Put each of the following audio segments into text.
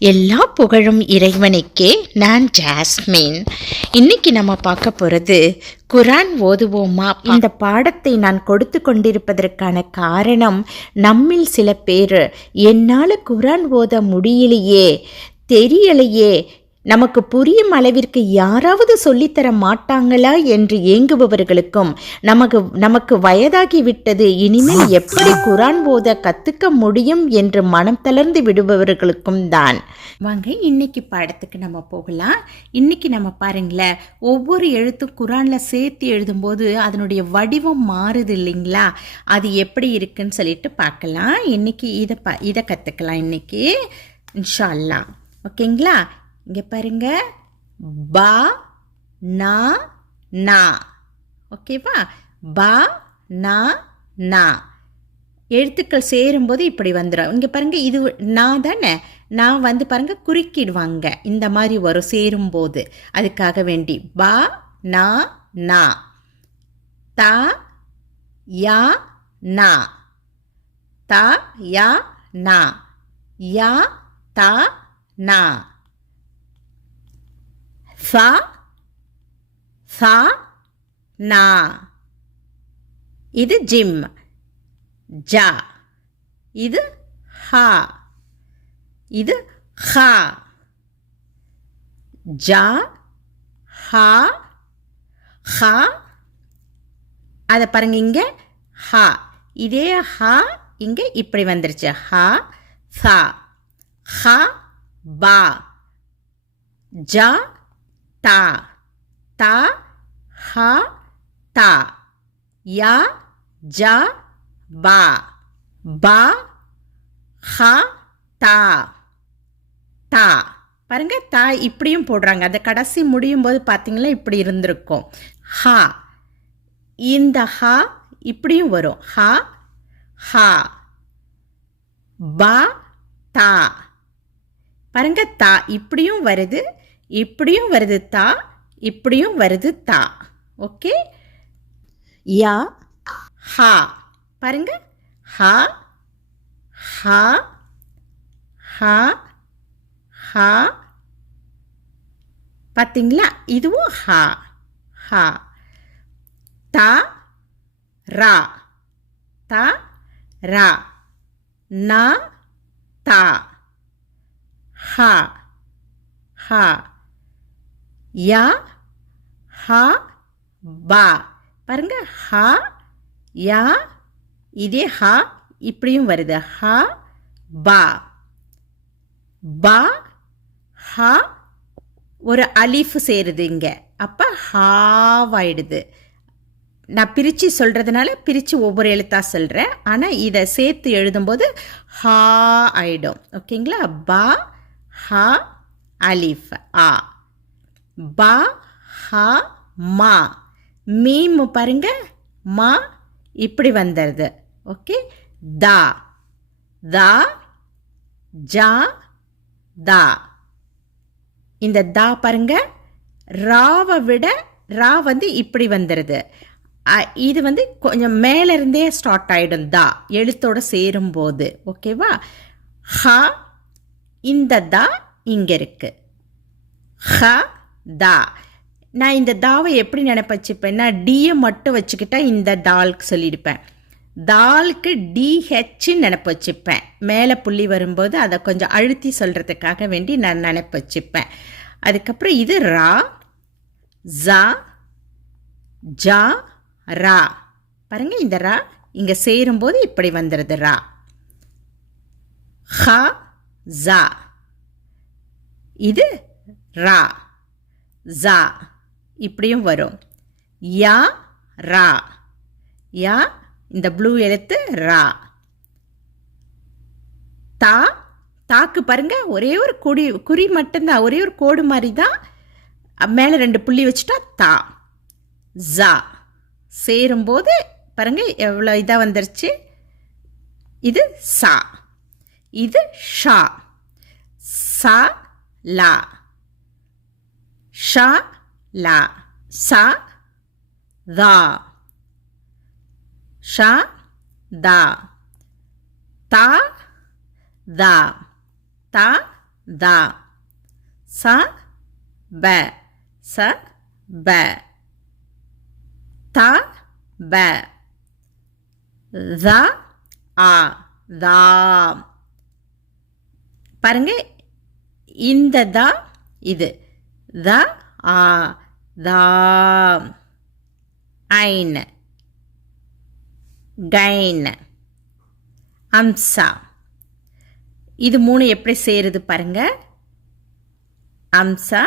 எல்லா புகழும் இறைவனுக்கே. நான் ஜாஸ்மின். இன்னைக்கு நம்ம பார்க்க போகிறது குரான் ஓதுவோமா. இந்த பாடத்தை நான் கொடுத்து கொண்டிருப்பதற்கான காரணம், நம்மில் சில பேர் என்னால் குரான் ஓத முடியலையே, தெரியலையே, நமக்கு புரியும் அளவிற்கு யாராவது சொல்லித்தர மாட்டாங்களா என்று ஏங்குபவர்களுக்கும், நமக்கு வயதாகிவிட்டது, இனிமேல் எப்படி குரான் ஓத கற்றுக்க முடியும் என்று மனம் தளர்ந்து விடுபவர்களுக்கும் தான். வாங்க இன்னைக்கு பாடத்துக்கு நம்ம போகலாம். இன்னைக்கு நம்ம பாருங்களேன், ஒவ்வொரு எழுத்தும் குரானில் சேர்த்து எழுதும்போது அதனுடைய வடிவம் மாறுது இல்லைங்களா, அது எப்படி இருக்குன்னு சொல்லிட்டு பார்க்கலாம். இன்னைக்கு இதை கற்றுக்கலாம் இன்னைக்கு இன்ஷா அல்லாஹ். ஓகேங்களா? இங்கே பாருங்க, பா நா நா. ஓகேவா? பா நா நா எழுத்துக்கள் சேரும்போது இப்படி வந்துடும். இங்கே பாருங்க, இது நான் தானே, நான் வந்து பாருங்க குறுக்கிடுவாங்க, இந்த மாதிரி வரும் சேரும்போது. அதுக்காக வேண்டி பா நா நா. தா யா நா. தா யா நா. யா தா நா. ஃபா ஃபா நா. இது ஜிம். ஜா. இது ஹா. இது ஹா. ஜா ஹா ஹா. அதை பாருங்க, இங்கே ஹா, இதே ஹா இங்கே இப்படி வந்துருச்சு. ஹா சா. ஹா பா. ஜா தா. தா ஹா தா. யா ஜா பா. பா ஹா தா. தா பாருங்க, தா இப்படியும் போடுறாங்க. அந்த கடைசி முடியும் போது பார்த்தீங்களா இப்படி இருந்திருக்கும். ஹா, இந்த ஹா இப்படியும் வரும். ஹா ஹா. பா தா பாருங்க, தா இப்படியும் வருது, இப்படியும் வருது தா, இப்படியும் வருது தா. ஓகே. யா ஹா பாருங்க, ஹா ஹா ஹா ஹா. பார்த்தீங்களா? இதுவும் ஹா ஹா. தா ரா. தா ரா. நா தா. ஹா ஹா. யா ஹா பா. பாருங்க, ஹா யா, இதே ஹா இப்படியும் வருது. ஹா பா. பா ஹா, ஒரு அலிஃப் சேருது இங்கே, அப்போ ஹாவாயிடுது. நான் பிரித்து சொல்கிறதுனால பிரித்து ஒவ்வொரு எழுத்தாக சொல்கிறேன், ஆனால் இதை சேர்த்து எழுதும்போது ஹா ஆயிடும். ஓகேங்களா? பா ஹா அலிஃப் ஆ. பா ஹா மா. மீம் பாருங்க, மா இப்படி வந்துடுது. ஓகே. தா தா ஜா தா. இந்த தா பாருங்க, ராவை விட ரா வந்து இப்படி வந்துடுது. இது வந்து கொஞ்சம் மேலேருந்தே ஸ்டார்ட் ஆகிடும், தா எழுத்தோடு சேரும்போது. ஓகேவா? ஹா, இந்த தா இங்கே இருக்கு. ஹ தா. நான் இந்த தாவை எப்படி நினைப்ப வச்சுப்பேன்னா, டியை மட்டும் வச்சுக்கிட்டா இந்த தாலுக்கு சொல்லியிருப்பேன். தாலுக்கு டிஹெச்ன்னு நினப்பு வச்சுப்பேன். மேலே புள்ளி வரும்போது அதை கொஞ்சம் அழுத்தி சொல்கிறதுக்காக வேண்டி நான் நினப்பு வச்சுப்பேன். அதுக்கப்புறம் இது ரா, ஜா, ஜா, ரா. பாருங்க, இந்த ரா இங்கே சேரும்போது இப்படி வந்துடுது. ரா ஹா ஜா. இது ரா ஜா இப்படியும் வரும். யா ரா. யா இந்த ப்ளூ எழுத்து ரா. தா. தாக்கு பாருங்க, ஒரே ஒரு குறி மட்டும்தான், ஒரே ஒரு கோடு மாதிரி தான். மேலே 2 புள்ளி வச்சுட்டா தா. ஜா சேரும்போது பாருங்க எவ்வளோ இதாக வந்துருச்சு. இது சா. இது ஷா. சா லா. ஷா லா. சா தா. ஷா தா. தா தா. தா தா. ச ப ச ப. த ப. த ஆ தா. பாருங்க, இந்த தா இது த ஆ தா. ஐன் கைன் அம்சா. இது 3 எப்படி சேருது பாருங்க. அம்சா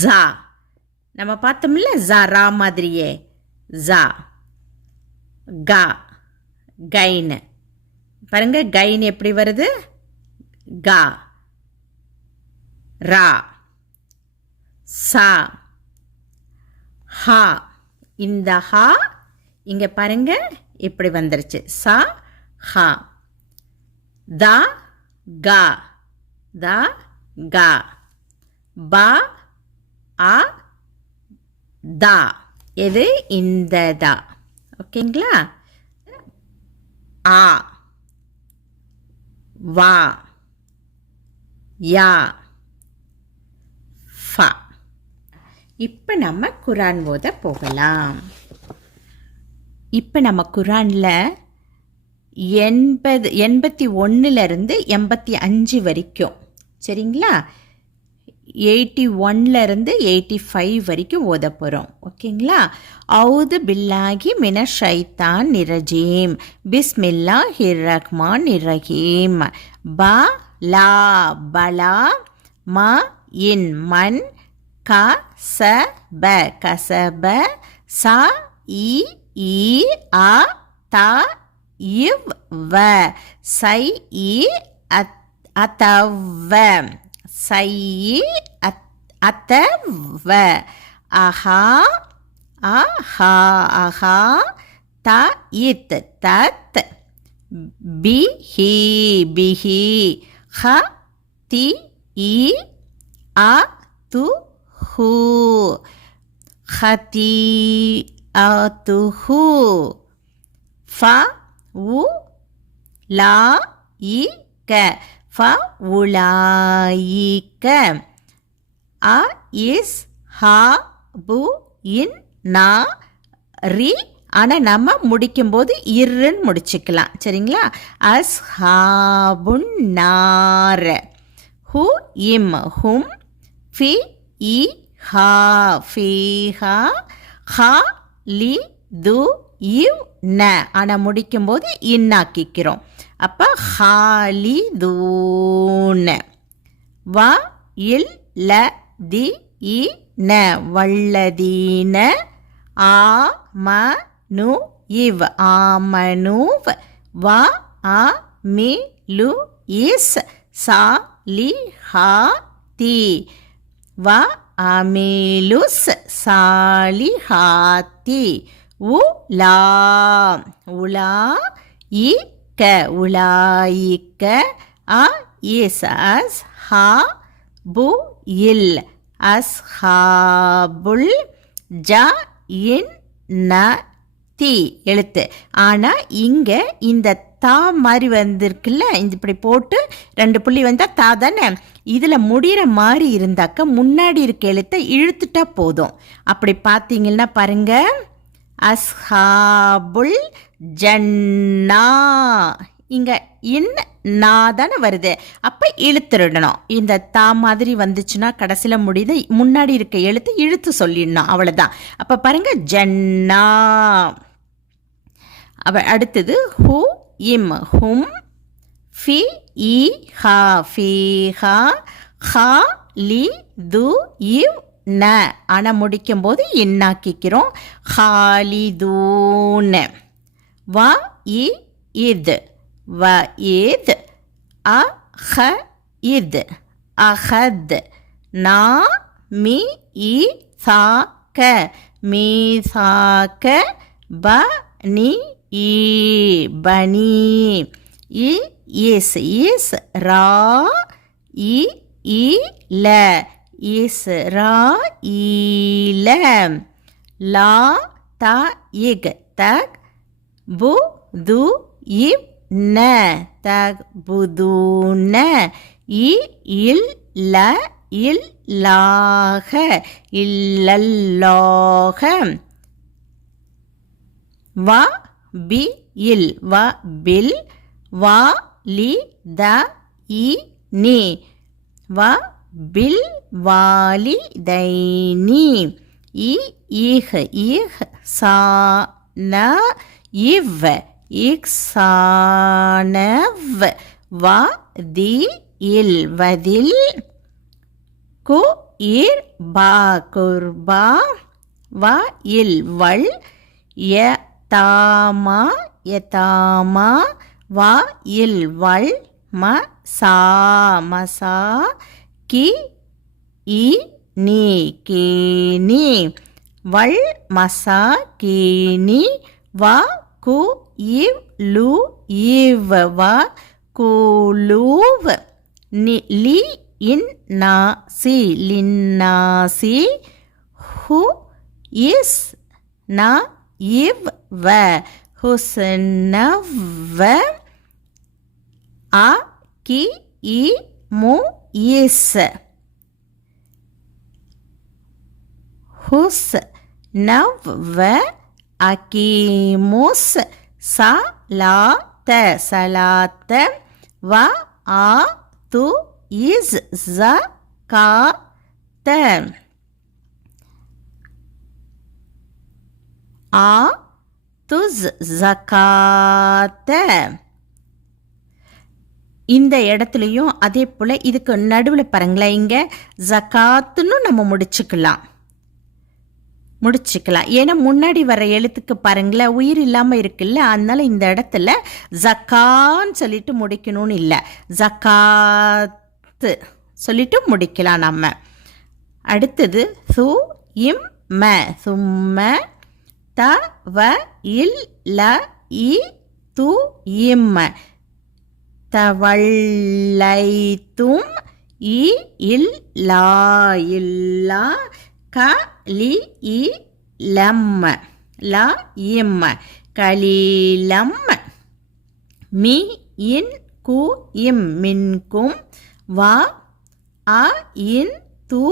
ஜா. நம்ம பார்த்தோம்ல ஜரா மாதிரியே ஜா. கா கைன். பாருங்க, கைன் எப்படி வருது? கா. ரா. சா. ஹா. இந்த ஹா இங்க பாருங்க இப்படி வந்துருச்சு. சா ஹா. தா கா. தா கா. பா ஆ தா. எது? இந்த தா. ஓகேங்களா? ஆ வா யா ஃபா. இப்போ நம்ம குரான் ஓத போகலாம். இப்போ நம்ம குரானில் 81லேருந்து 85 வரைக்கும், சரிங்களா, 81லேருந்து 85 வரைக்கும் ஓத போகிறோம். ஓகேங்களா? அவுது பில்லாஹி மின ஷைத்தான் நிரஜீம் பிஸ்மில்லாஹிர் ரஹ்மான் நிரஹீம். பா லா பலா. ம இன் மண். க ச ப கசப. ச இ ஈ அ த இவ் வ. சை இ அத்தவ. சை அத்தவ. அஹா அஹா அஹா. த இத் தத். பிஹி பிஹி. ஹ தி இ அ து ஹு. ஹதி அத்துஹு. ஃப உ லா இ க. ஃப உலாயிக்க. அ இஸ் ஹா பு இன் நா ரி. ஆனால் நம்ம முடிக்கும்போது இருன்னு முடிச்சுக்கலாம், சரிங்களா? அஸ்ஹாபுன் நார். ஹு இம் ஹும். ஃபி இ ஹா ஃபீஹா. ஹா லி து இவ் ந. ஆனால் முடிக்கும்போது இன்னாக்கிக்கிறோம். அப்போ ஹாலிதூன். வ இல் ல தி இ ந வல்லதீன. ஆ ம நு இவ் ஆமனுவ். வ அ மி லு இஸ் சா லி ஹா தி. வ அமிலுஸ் சாலிஹாத்தி. உலா உலா இக்க உலாயிக்க. அ இஸ் அஸ் ஹா பு இல் அஸ்ஹாபுல் ஜ இன் ந தி எழுத்து. ஆனால் இங்கே இந்த தா மாதிரி வந்திருக்குல்ல, இந்த இப்படி போட்டு 2 புள்ளி வந்தால் தா தானே. இதில் முடிகிற மாதிரி இருந்தாக்க முன்னாடி இருக்க எழுத்தை இழுத்துட்டா போதும். அப்படி பார்த்தீங்கன்னா பாருங்க, அஸ்ஹாபுல் ஜன்னா. இங்கே இன் நா தானே வருது, அப்போ இழுத்துடணும். இந்த தா மாதிரி வந்துச்சுன்னா கடைசியில் முடியுது, முன்னாடி இருக்க எழுத்து இழுத்து சொல்லிடணும், அவ்வளோதான். அப்போ பாருங்க, ஜன்னா. அடுத்தது ஹூ இம் ஹும். ஃபி இ ஹா ஃபீஹா. ஹா லி து இவ் ந. ஆனால் முடிக்கும்போது இன்னாக்கிக்கிறோம். ஹாலிதூன். வ இ இத் வ இத். அ ஹ இத் அஹத். நா மி இ சா க மீசாக்க. ப நி இ பனி. இ இஸ் இஸ் ரா இ இ ல இஸ் ரா ஈல. லா த இக் தக். பு து இவ் ந தக் புதுன. இ இல் ல இல்லாக இல்லல்லாக வ பி இல் வ பில் வா லி த இ நி வ பில் வாலி தைனி இ ஈஹ் ஈஹ் சா ந இவ் இக்ஸானவ் வ தி இல் வதில் கு இர் பா குர்பா வ இல் வல் யதாமா யதாமா வ இல் வல் ம சா மசா கி இ நீ கீனி வல் மசா கீனி வ கு இவ் லு இவ் வ குலூவ் லி இன் நாசி லின்னாசி ஹு இஸ் ந இவ் வ ஹுஸ்னவ் அ கி இ மு இஸ் ஹுஸ் நவ் அகீமுஸ் சலாத்த சலாத்த வ ஆ து இஸ் ஜகாத்த ஆ துஸ் ஜகாத்த. இந்த இடத்துலையும் அதே போல் இதுக்கு நடுவில் பாருங்களேன், இங்கே ஜகாத்துன்னு நம்ம முடிச்சுக்கலாம். ஏன்னா முன்னாடி வர எழுத்துக்கு பாருங்களேன் உயிர் இல்லாமல் இருக்குல்ல, அதனால இந்த இடத்துல ஜக்கான்னு சொல்லிட்டு முடிக்கணும்னு இல்லை, ஜக்காத்து சொல்லிட்டு முடிக்கலாம் நம்ம. அடுத்தது சு இம் ம சும்ம த வ இல் ல இ து இம் தவள்ளைத்தும் இ இல் லா இல்லா க லி இ லம் லா இம் கலீலம் மி இன் கு இம் மின்கும் வா அ இன் து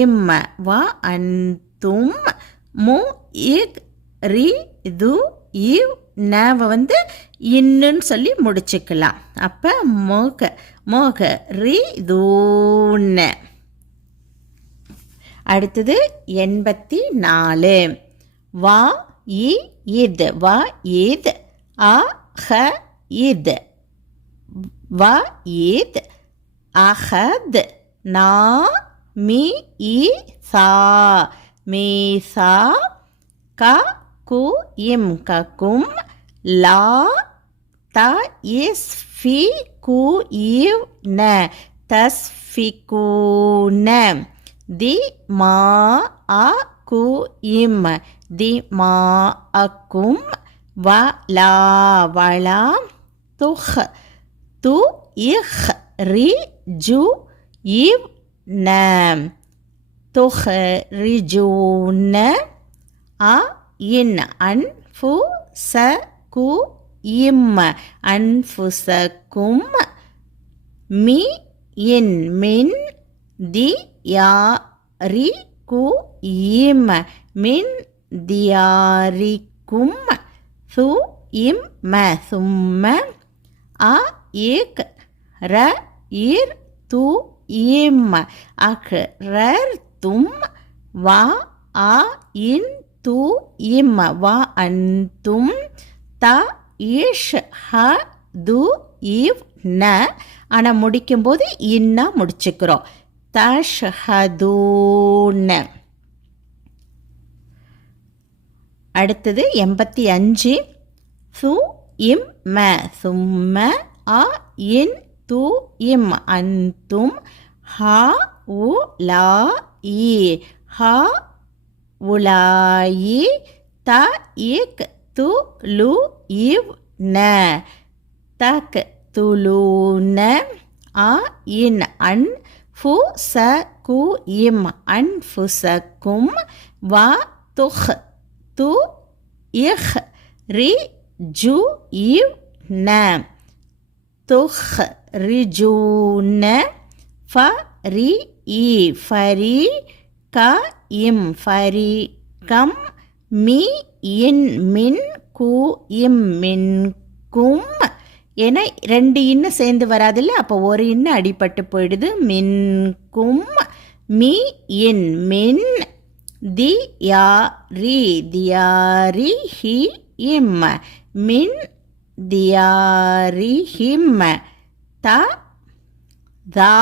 இம் வா அன்தும் மு இக் ரி து இவ் நவ இன்னுன்னு சொல்லி முடிச்சுக்கலாம். அப்போ மோக மோக ரி தூன். அடுத்தது 84. வா இ இத் வா இத் அ ஹ இத் வா இத் அஹத் நா மி இ சா மீசா க கு இம் ககும் லா த இஸ் ஃபி கு இவ் ந தஸ்ஃபிகூன தி மா அ கு இம் தி மா அக்கும் வ லா வலா துஹ் து இஹ் ரி ஜு இவ் ந துஹ் ரிஜூன அ இன் அன்ஃபு ச கு இம் அன்ஃபுசக்கும் மி இன் மின் தி யா ரி கு இம் மின் தியாரிக்கும் சு இம் ம சும்ம அ இக் ர இர் து இம் அக் ரர் தும் வா அ இன் து இம் வா அன்தும் த இஷ் ஹ து இவ் ந. ஆனால் முடிக்கும்போது இன்னா முடிச்சுக்கிறோம். தஷ்ஹதூன். அடுத்தது 85. சு இம் ம சும்ம அ இன் து இம் அன்தும் ஹ உ லா இ ஹ உலாயி த இக் து லு இவ் ந தக் துலூன அ இன் அன் ஃபு ச கு இம் அன்ஃபுசக்கும் வ துஹ் து இஹ் ரி ஜு இவ் ந துஹ் ரிஜூன ஃபரி இ ஃபரி க இம் ஃபரி கம் மி இன் மின் கு இம் மின் கும் ஏன்னா 2 இன்னும் சேர்ந்து வராதில்ல, அப்போ ஒரு இன்னும் அடிபட்டு போயிடுது. மின்கும் மி இன் மின் தியாரி தியாரி ஹி இம் மின் தியாரி ஹிம் த தா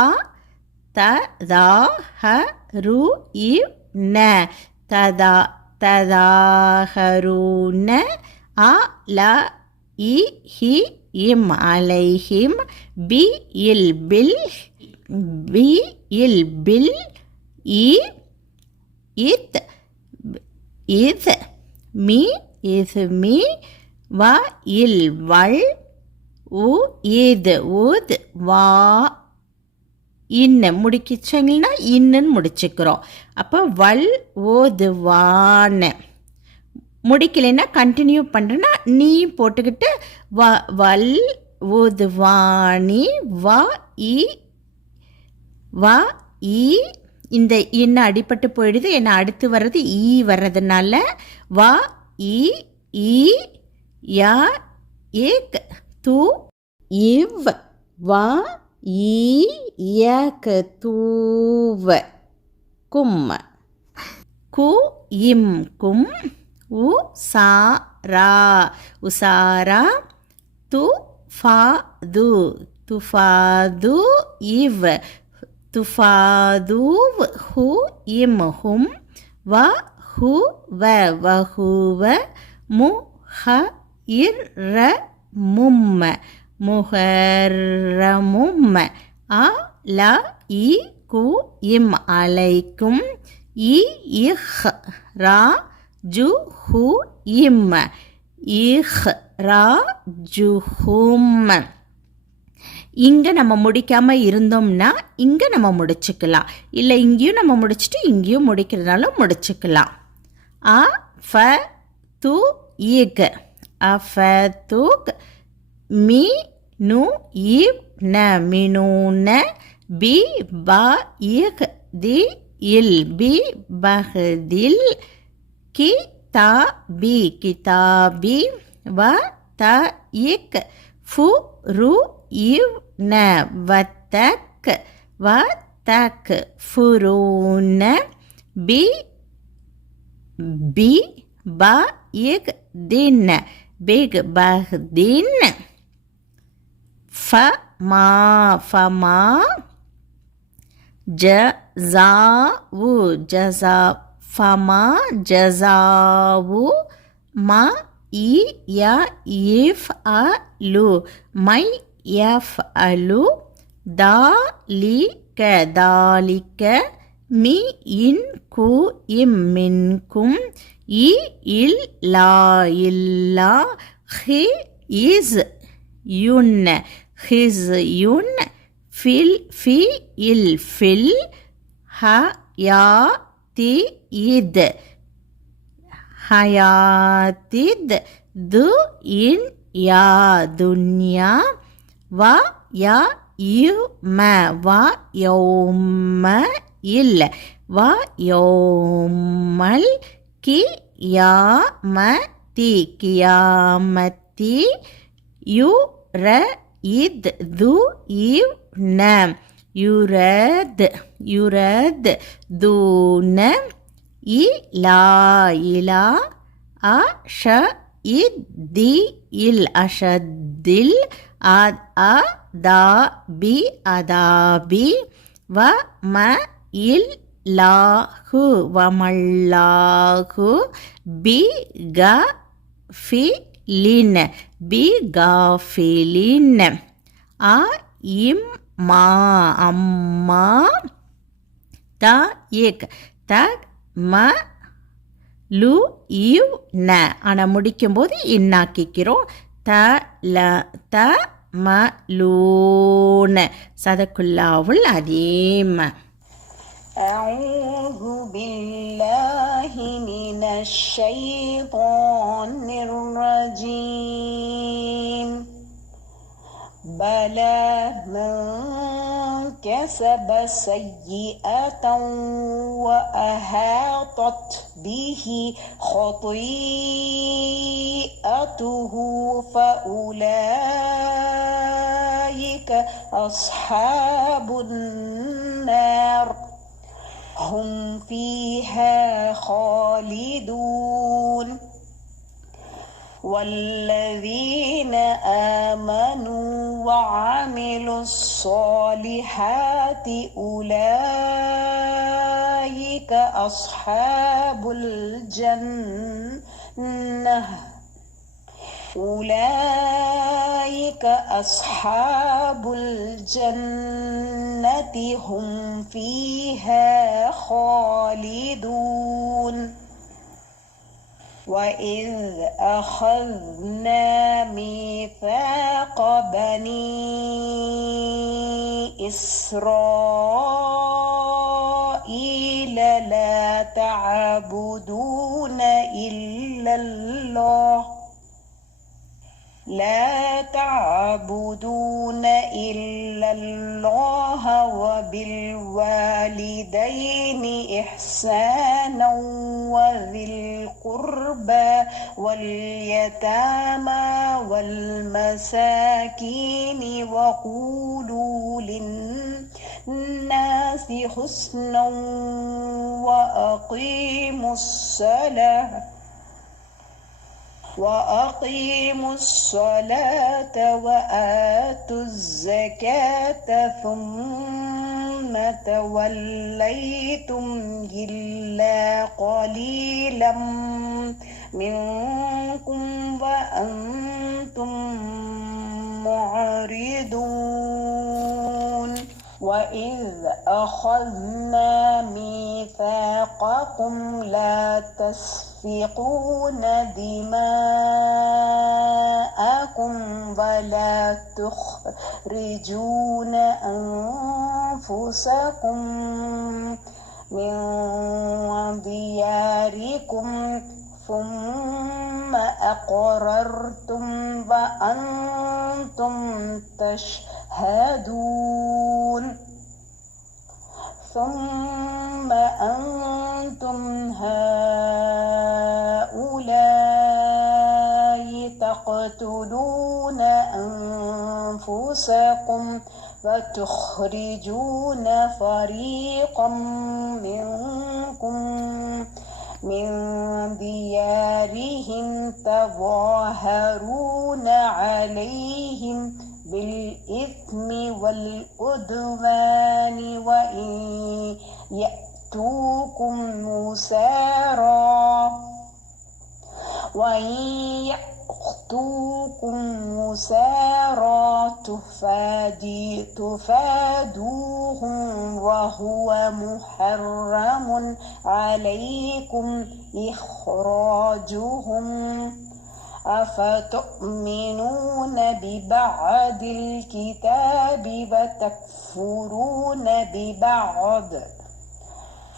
த தா ஹ ரு இவ் ந ததா ததாஹருன அ ல இ ஹி இம் அலைஹிம் பி இல் பில் இ இத் இத் மி இத் மீ வ இல் வள் உ இத் உத் வா இன்ன முடிக்கிச்சிங்கன்னா இன்னுன்னு முடிச்சுக்கிறோம். அப்போ வள் ஓது வான முடிக்கலைன்னா கண்டினியூ பண்ணுறேன்னா நீ போட்டுக்கிட்டு வல் ஓது வாணி வ இ இந்த இன்னும் அடிபட்டு போயிடுது. என்ன அடுத்து வர்றது ஈ வர்றதுனால வ இ யா ஏக் து இவ் வ யக் தூவ கும் கு இம் கும் உசாரா உசாரா து ஃபாது துஃபாது இவ் துஃபாதுவ் ஹு இம் ஹும் வ ஹு வ வஹுவ முஹ இர்ர மும்ம முஹர்ரமும் அ ல இ கு இம் அலைக்கும் இ இஹ் ரா ஜு ஹு இம் இஹ் ரா ஜுஹும். இங்கே நம்ம முடிக்காமல் இருந்தோம்னா இங்கே நம்ம முடிச்சுக்கலாம், இல்லை இங்கேயும் நம்ம முடிச்சுட்டு இங்கேயும் முடிக்கிறதுனால முடிச்சுக்கலாம். அ ஃப து இக் அஃப துக் மி நு இவ் ந மினூன பி ப இக் தி இல் பி பஹ்தில் கி தா பி கிதாபி வ த இக் ஃபு ரு இவ் ந வத்தக் வ தக் ஃபுரூன பி பி ப இக் தின் பிக் பஹ்தின் ஃபமா ஃபமா ஜஸாவு ஜஸா ஃபமா ஜஸாவு ம இ ய இஃப் அலு மை யஃப் அலு தாலிக தாலிக மி இன் கு இம் மின்கும் இ இல் லா இல்லா he is Yun his Yun fill ஃபி இல் ஃபில் ஹ யா தி இத் ஹயாத்தித் து இன் யா துன்யா வ யா யு ம வ யௌம இல் வ யௌமல் கி யா ம தி கியாமத்தி யு ர இத் து இவ் ந யுரத் யுரத் தூன இ லா இலா அ ஷ இத் தி இல் அஷதில் அ தா பி அதாபி வ ம இல் லாஹு வமல்லாஹு பி க ஃபி லின் பி காஃபிலின் அ இம் மா அம்மா த இக் த ம லு இவ் ந ஆனால் முடிக்கும்போது இன்னாக்கிக்கிறோம் த ல த ம லூன் சதக்குல்லாவுல் அதீம். أعوذ بالله من الشيطان الرجيم بلى من كسب سيئة وأحاطت به خطيئته فأولئك أصحاب النار هم فيها خالدون والذين آمنوا وعملوا الصالحات أولئك أصحاب الجنة هم فيها خالدون وإذ أخذنا ميثاق بني إسرائيل لا تعبدون إلا الله وبالوالدين إحسانا وذي القربى واليتامى والمساكين وقولوا للناس حسنا وأقيموا الصلاة وآتوا الزكاة ثم توليتم إلا قليلا منكم وأنتم معرضون وإذ أخذنا ميثاقكم لا تسفكون دماءكم ولا تخرجون أنفسكم من دياركم ثم أقررتم وأنتم تشهدون ثم أنتم هؤلاء تقتلون أنفسكم وتخرجون فريقا منكم من ديارهم تظاهرون عليهم بالإثم والعدوان وإن يأتوكم مسارى تفادوهم وهو محرم عليكم إخراجهم أفتؤمنون ببعض الكتاب وتكفرون ببعض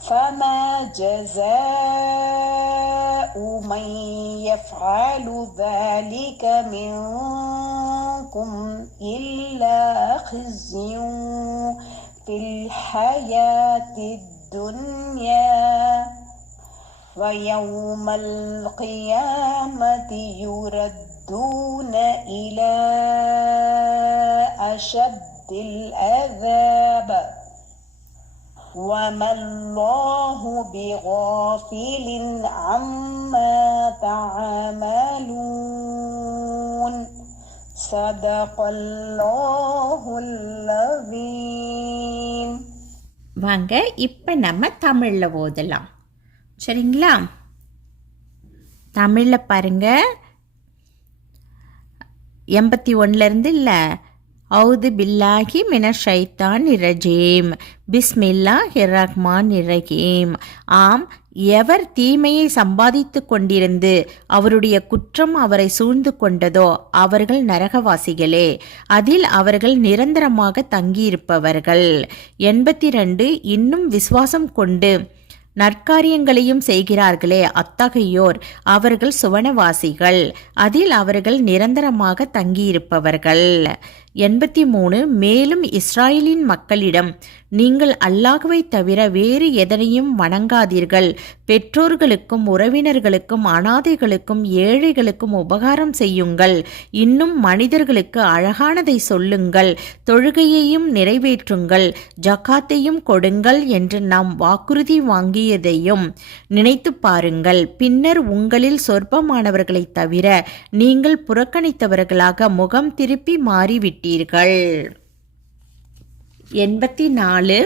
فما جزاء من يفعل ذلك منكم إلا خزي في الحياة الدنيا ويوم القيامة يردون إلى أشد العذاب وما الله بغافل عما تعملون صدق الله العظيم. வாங்க இப்போ நம்ம தமிழில் ஓதலாம், சரிங்களா? தமிழில் பாருங்கள், 81லேருந்து இல்லை. அவுது பில்லாஹி மின ஷைத்தான் இரஜீம் பிஸ்மில்லாஹிர் ரஹ்மான் இரஹீம். ஆம், எவர் தீமையை சம்பாதித்து கொண்டிருந்து அவருடைய குற்றம் அவரை சூழ்ந்து கொண்டதோ அவர்கள் நரகவாசிகளே, அதில் அவர்கள் நிரந்தரமாக தங்கியிருப்பவர்கள். 82 இன்னும் விசுவாசம் கொண்டு நற்காரியங்களையும் செய்கிறார்களே, அத்தகையோர் அவர்கள் சுவனவாசிகள், அதில் அவர்கள் நிரந்தரமாக தங்கியிருப்பவர்கள். 83 மேலும் இஸ்ராயலின் மக்களிடம், நீங்கள் அல்லாஹ்வை தவிர வேறு எதனையும் வணங்காதீர்கள். பெற்றோர்களுக்கும் உறவினர்களுக்கும் அனாதைகளுக்கும் ஏழைகளுக்கும் உபகாரம் செய்யுங்கள். இன்னும் மனிதர்களுக்கு அழகானதை சொல்லுங்கள். தொழுகையையும் நிறைவேற்றுங்கள். ஜகாத்தையும் கொடுங்கள் என்று நாம் வாக்குறுதி வாங்கியதையும் நினைத்து பாருங்கள். பின்னர் உங்களில் சொற்பமானவர்களை தவிர நீங்கள் புறக்கணித்தவர்களாக முகம் திருப்பி மாறிவிட்டீர்கள். 84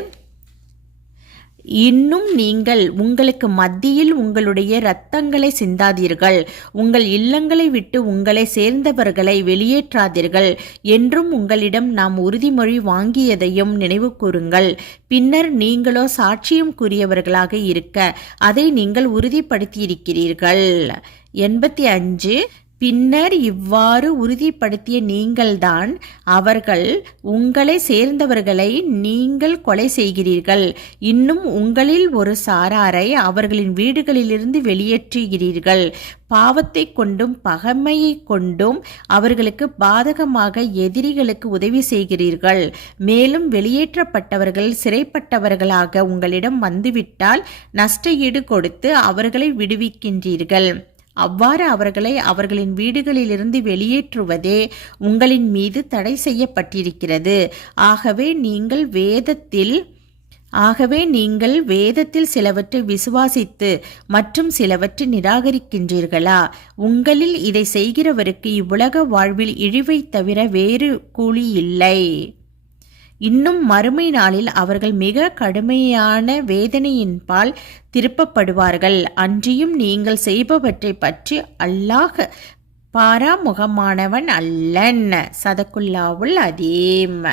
இன்னும் நீங்கள் உங்களுக்கு மத்தியில் உங்களுடைய இரத்தங்களை சிந்தாதீர்கள். உங்கள் இல்லங்களை விட்டு உங்களை சேர்ந்தவர்களை வெளியேற்றாதீர்கள் என்றும் உங்களிடம் நாம் உறுதிமொழி வாங்கியதையும் நினைவு கூறுங்கள். பின்னர் நீங்களோ சாட்சியம் கூறியவர்களாக இருக்க அதை நீங்கள் உறுதிப்படுத்தியிருக்கிறீர்கள். 85 பின்னர் இவ்வாறு உறுதிப்படுத்திய நீங்கள்தான் அவர்கள் உங்களை சேர்ந்தவர்களை நீங்கள் கொலை செய்கிறீர்கள். இன்னும் உங்களில் ஒரு சாராரை அவர்களின் வீடுகளிலிருந்து வெளியேற்றுகிறீர்கள். பாவத்தை கொண்டும் பகைமையை கொண்டும் அவர்களுக்கு பாதகமாக எதிரிகளுக்கு உதவி செய்கிறீர்கள். மேலும் வெளியேற்றப்பட்டவர்கள் சிறைப்பட்டவர்களாக உங்களிடம் வந்துவிட்டால் நஷ்ட ஈடு கொடுத்து அவர்களை விடுவிக்கின்றீர்கள். அவ்வாறு அவர்களை அவர்களின் வீடுகளிலிருந்து வெளியேற்றுவதே உங்களின் மீது தடை செய்யப்பட்டிருக்கிறது. ஆகவே நீங்கள் வேதத்தில் சிலவற்றை விசுவாசித்து மற்றும் சிலவற்றை நிராகரிக்கின்றீர்களா? உங்களில் இதை செய்கிறவருக்கு இவ்வுலக வாழ்வில் இழிவை தவிர வேறு கூலி இல்லை. இன்னும் மறுமை நாளில் அவர்கள் மிக கடுமையான வேதனையின்பால் திருப்பப்படுவார்கள். அன்றியும் நீங்கள் செய்பவற்றை பற்றி அல்லாஹ் பாராமுகமானவன் அல்லன். சதகுல்லாவுல் அதீம்.